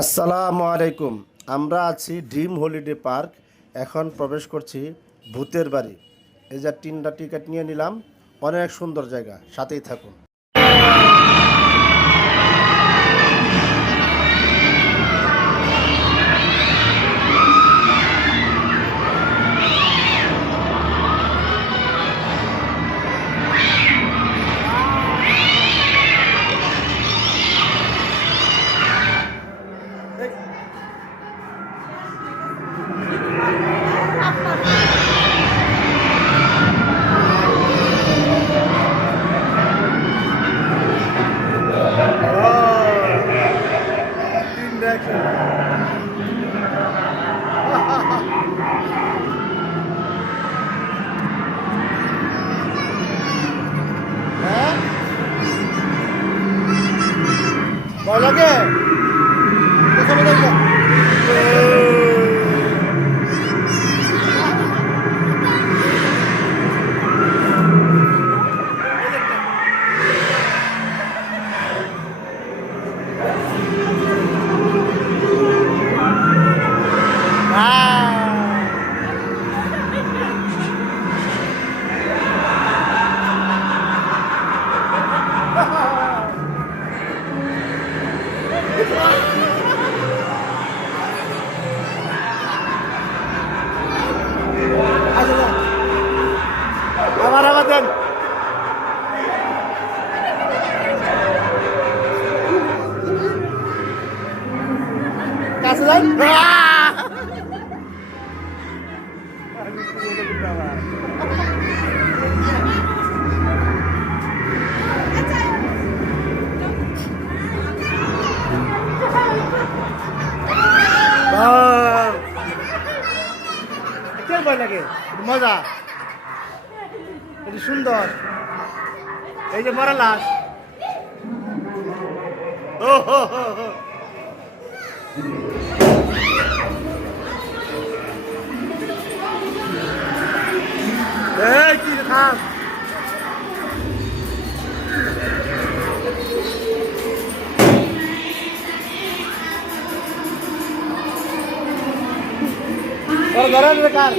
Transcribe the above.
আসসালামু আলাইকুম। আমরা আছি ড্রিম হলিডে পার্ক। এখন প্রবেশ করছি ভূতের বাড়ি। এই যে 3টা টিকিট নিয়ে নিলাম। অনেক সুন্দর জায়গা, সাথেই থাকুন। ভয় লাগে? আমার দেন। কাছে যান। ভয় লাগে, মজা, এটা সুন্দর। এই যে মরা লাশ। ও হো হো হো। এই কি খাম ধরেন বেকার।